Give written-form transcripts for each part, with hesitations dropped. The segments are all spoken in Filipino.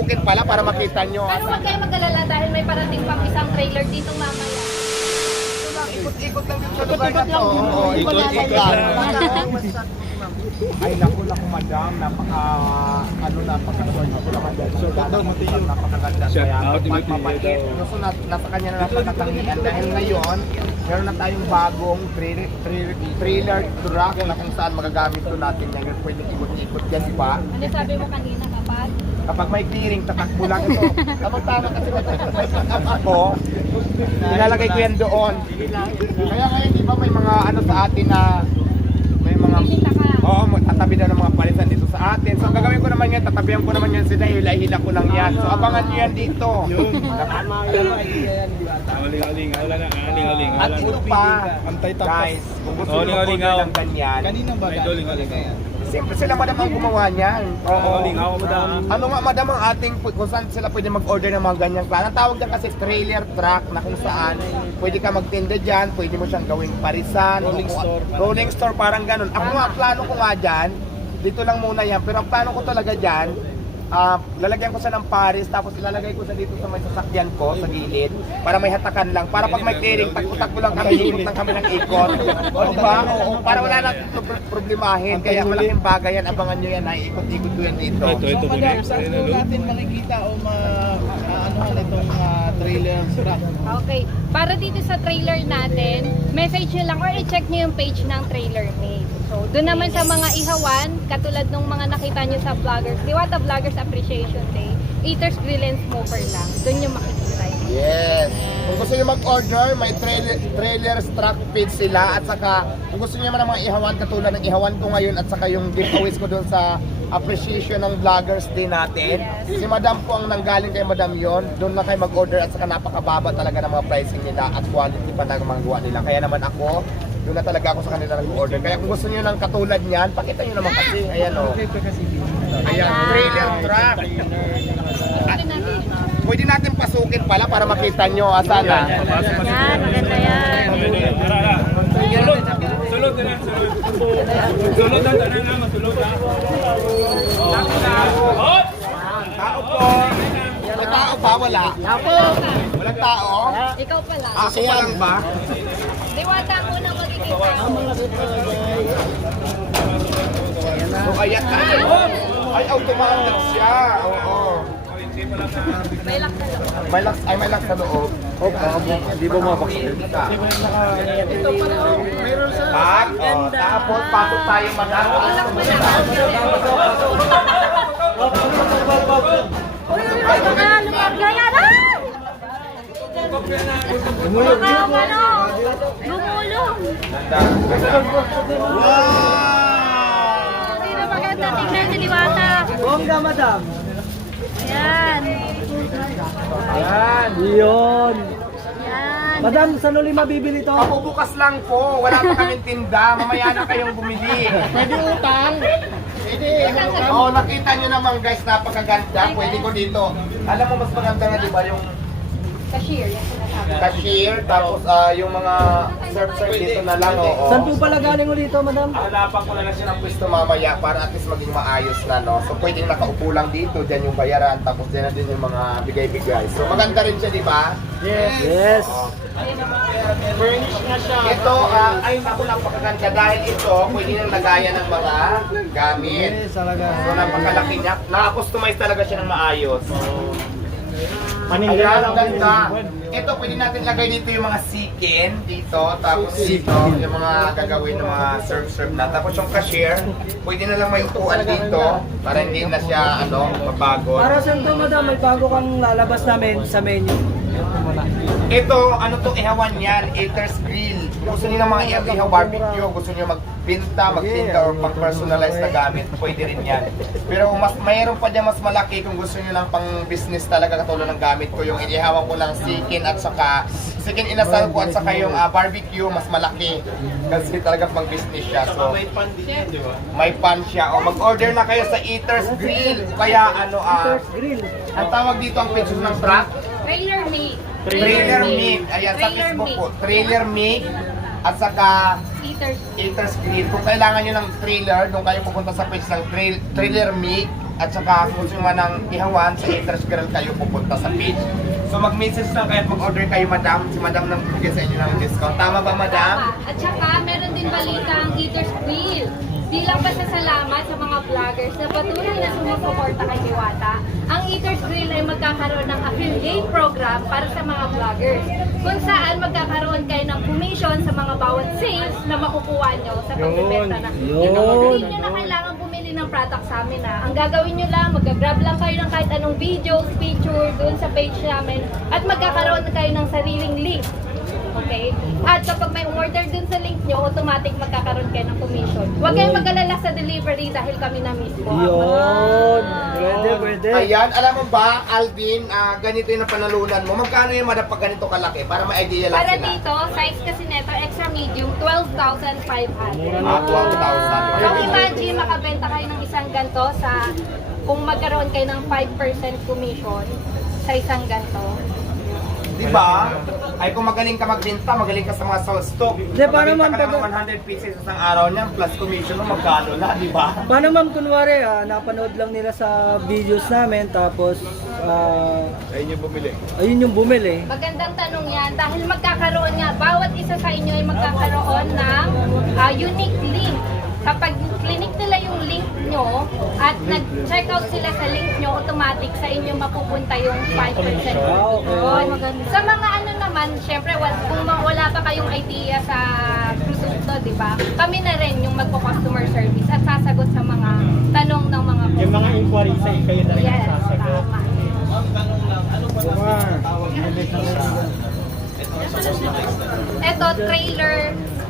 pasukin pala para makita nyo. Pero huwag kayo mag-alala dahil may parating pang isang trailer dito mamaya. Ikot-ikot lang yung sa lugar na to. Ikot-ikot lang. Ay, naku, madam. Napakaganda. Kaya, mapapakit. Gusto nasa kanya na napakatangian. Dahil ngayon, meron na tayong bagong trailer truck na kung saan magagamit ko natin yan. Pwede ikot-ikot yan, di ba? Ano sabi mo kanina kapag? Kapag may clearing, tatakbo lang ito. Tama-tama kasi may pick-up ako, ilalagay ko yan doon. Kaya ngayon, di ba may mga ano sa atin na may mga... Oo, tatabi na ng mga palitan dito sa atin. So, ang gagawin ko naman yan, tatabihan ko naman yan sila, hila-hila ko lang yan. So, abangan nyo yan dito. At ito pa, guys, kung gusto nyo mag-order ng ganyan, Kaninang ba yan? siyempre sila madam ang gumawa niyan. Oo. Ano nga madam ang ating, kung saan sila pwede mag-order ng mga ganyang klase. Ang tawag dyan kasi trailer truck na kung saan pwede ka magtinda dyan, pwede mo siyang gawing parisan. Rolling store, parang ganun. Ako nga, plano ko nga dyan, dito lang muna yan. Pero ang plano ko talaga dyan, lalagyan ko siya ng paris, tapos ilalagay ko siya dito sa may sasakyan ko, sa gilid, para may hatakan lang. Para pag may clearing, takbo-takbo lang kami, ikot lang kami ng ikot. O diba? Oo, para wala na problemahin. Kaya malaking bagay yan, abangan nyo yan, ay ikot-ikot ko yan dito. So madam, saan po natin makikita o ano itong trailer truck? Okay. Para dito sa trailer natin, message nyo lang or i-check nyo yung page ng Trailer Made. So, doon naman sa mga ihawan, katulad nung mga nakita nyo sa vloggers, Diwata Vloggers Appreciation Day, Eaters Grill and Smoker lang. Doon nyo makikita yun. Yes. Kung gusto nyo mag-order, may trailer truck page sila. At saka, kung gusto nyo naman ng mga ihawan, katulad ng ihawan ko ngayon, at saka yung giveaways ko doon sa appreciation ng vloggers din natin. Yes. Si Madam po ang nanggaling kay Madam yon. Doon na kayo mag-order at saka napakababa talaga ng mga pricing nila at quality pa ng mga gawa nila. Kaya naman ako, doon na talaga ako sa kanila nag-order. Kaya kung gusto niyo ng katulad niyan, pakita niyo naman kasi. Ayan o. Ayan, trailer truck. Pwede natin pasukin pala para makita nyo. Sana. Yan, maganda yan. Sulod na lang, sulod. Sulod na, tanan na, masulod na. Tao po. May tao ba? Wala. Ako. Walang tao? Ikaw pala. Ako pa lang ba? Diwata ko na makikita. So ayan. Ay, automatic siya. Oo. May lock na lang. May lock sa loob. Hindi ba mapaksin? Ito pala. Bag. Tapos pasok tayo mag-aral. Uy, baka lumagya na lang! Baka ano, lumulong. Hindi na maganda tingnan si Diwata. Bongga, madam. Ayan. Ayan. Yun. Ayan. Madam, saan uli mabibili to? Papubukas lang po. Wala pa kaming tinda. Mamaya na kayong bumili. Pwede utang. Pwede. Oo, nakita nyo naman guys, napakaganda. Pwede ko dito. Alam mo, mas maganda na diba yung Cashier, yung sinasabi. cashier, tapos yung mga serve dito na lang. Oo. Saan po pala galing uli ito, madam? Hanapan ko na lang siya ng pwesto mamaya para at least maging maayos na, no? So pwedeng nakaupo lang dito, dyan yung bayaran, tapos dyan na din yung mga bigay-bigay. So maganda rin siya, di ba? Yes. Furnish na siya. Ito, ay naku, napakaganda dahil ito, pwede nang lagayan ng mga gamit. Yes, talaga. So napakalaki niya. Naka-customize talaga siya ng maayos. Ayan, ang ganda. Ito, pwede natin lagay dito yung mga sikin dito. Tapos dito, yung mga gagawin ng mga serve na. Tapos yung cashier, pwede na lang may upuan dito para hindi na siya, mapagod. Para saan to, madam? May bago kang lalabas namin sa menu. Ito, ano to ihawan yan? Eaters Grill. Gusto niyo ng mga ihaw barbecue, gusto niyo magtinda or pang-personalize na gamit, pwede rin yan. Pero mayroon pa dyan mas malaki kung gusto niyo lang pang business talaga katulad ng gamit ko. Yung inihawan ko lang chicken at saka chicken inasal ko at saka yung barbecue, mas malaki. Kasi talaga pang business siya. So, may pan din yan, di ba? May pan siya. O, mag-order na kayo sa Eaters Grill. Kaya Eaters Grill. ang tawag dito ang picture ng truck? Trailer Made. Trailer Made. Ayan, sa Trailer Facebook Made. po. Trailer Made. At saka Eaters. Eaters Grill. Kung kailangan nyo ng trailer, doon kayo pupunta sa page ng Trailer Made. at saka kung gusto nyo man ng ihawan sa Eaters Grill kayo pupunta sa page. So mag-message lang kayo at mag-order kayo, madam. Si madam nang bigay sa inyo ng discount. Tama ba, madam? Tama. At saka, meron din balita ang Eaters Grill. Di lang basta salamat sa mga vloggers na patuloy na sumusuporta kay Diwata. Ang Eaters Grill ay magkakaroon ng affiliate program para sa mga vloggers. Kung saan magkakaroon kayo ng commission sa mga bawat sales na makukuha nyo sa pagbibenta na. Hindi nyo na kailangan bumili ng product sa amin na. Ang gagawin nyo lang, mag-grab lang kayo ng kahit anong videos, picture doon sa page namin at magkakaroon na kayo ng sariling link. Okay? At kapag may order dun sa link nyo, automatic magkakaroon kayo ng commission. Huwag kayong mag-alala sa delivery dahil kami na mismo. Yun. Pwede. Ayan, alam mo ba, Alvin, ganito yung panalunan mo. Magkano yung madam pag ganito kalaki? Para may idea lang Para sila. dito, size kasi neto, extra medium, 12,500. 12,000. So imagine, makabenta kayo ng isang ganto sa, kung magkaroon kayo ng 5% commission sa isang ganto. Diba? Ay kung magaling ka magbenta, magaling ka sa mga sold stock. Di, paano Magbenta man ka ng pag- 100 pieces sa isang araw niyan, plus commission mo, magkano na, diba? Paano ma'am, kunwari, napanood lang nila sa videos namin, tapos, ayun yung bumili. Magandang tanong yan dahil magkakaroon nga, bawat isa sa inyo ay magkakaroon ng unique link. Kapag clinic nila yung link nyo at nag-check out sila sa link nyo, automatic sa inyo mapupunta yung 5% okay. commission. Sa mga ano naman, syempre kung wala pa kayong idea sa produkto, di ba? Kami na rin yung magpo-customer service at sasagot sa mga tanong ng mga Yung mga inquiry sa kayo na rin Yes, ang sasagot. tama. Ito, trailer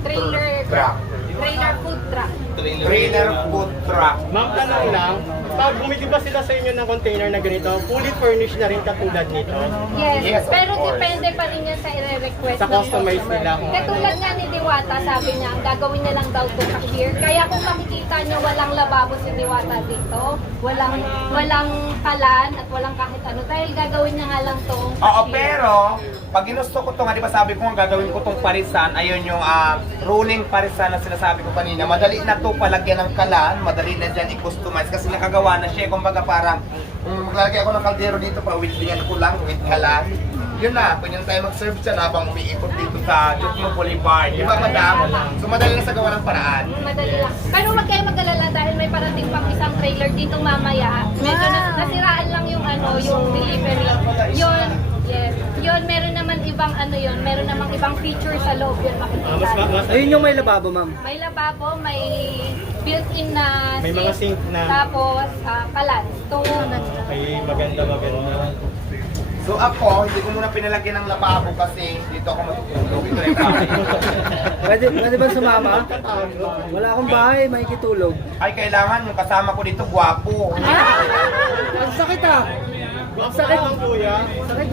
Truck. trailer food truck. Trailer food truck. Ma'am, tanong lang, pag bumili ba sila sa inyo ng container na ganito, fully furnished na rin katulad nito? Yes, Yes, of pero course. depende pa rin yan sa i-request Sa ng customize customer. nila kung Katulad nga ni Diwata, sabi niya, ang gagawin niya lang daw to cashier. Kaya kung makikita niyo, walang lababo si Diwata dito. Walang kalan at walang kahit ano. Dahil gagawin niya nga lang to Oo, cashier. pero pag ginusto ko to nga, di ba sabi ko nga gagawin ko tong parisan, ayun yung rolling parisan na sinasabi ko kanina. Madali na to palagyan ng kalan, madali na dyan i-customize kasi nakagawa na siya. Kumbaga parang, maglalagay ako ng kaldero dito pa, with lingan ko lang, with kalan. Yun na, pwede na tayo mag-serve dyan habang umiikot dito sa Jokno Boulevard. Di ba, madam? So madali na sa gawa ng paraan. Madali lang. Pero wag kayo mag-alala dahil may parating pang isang trailer dito mamaya. Medyo nasiraan lang yung yung delivery. Yun, yes. Yun, meron naman ibang meron namang ibang feature sa loob yun makikita. Ayun yung may lababo, ma'am. May lababo, may built-in na May mga sink na. Tapos, kalan. Stone. Ay, maganda. So ako, hindi ko muna pinalagyan ng lababo kasi dito ako matutulog. Ito na yung bahay. Pwede ba sumama? Wala akong bahay, makikitulog. Ay, kailangan yung kasama ko dito, gwapo. Ang sakit Ang sakit ng kuya. Sakit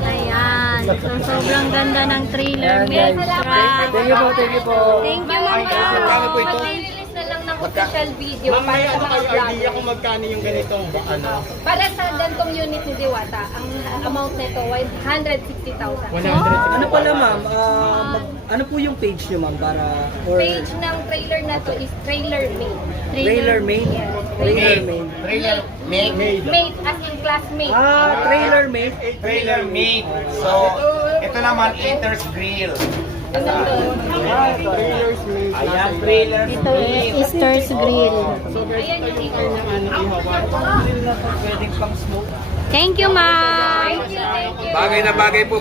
Ayan. So, sobrang ganda ng trailer. Ayan, Milk guys. truck. Thank you po. Thank you, Ay, magkano po ito? Mag-release na lang ng official video Ma'am, may para sa ano mga kayo idea vloggers. kung magkano yung ganitong ano? Para sa gantong unit ni Diwata, ang amount nito ay 160,000. 100. Ano pala, ma'am? Ano po yung page nyo, ma'am? Para, or Page ng trailer na to is Trailer Made. trailer made? Yes. Trailer made. Trailer made. Made as in classmate. Trailer made? Trailer made. So, ito naman, Eaters Grill. Trailers made. Ayan, Trailer Ito Grill. is Easter's Grill. So, guys, Ayan yung ito yung ano, ihawan. Pwedeng pang smoke. Thank you, ma'am. Thank you, thank you. Bagay na bagay po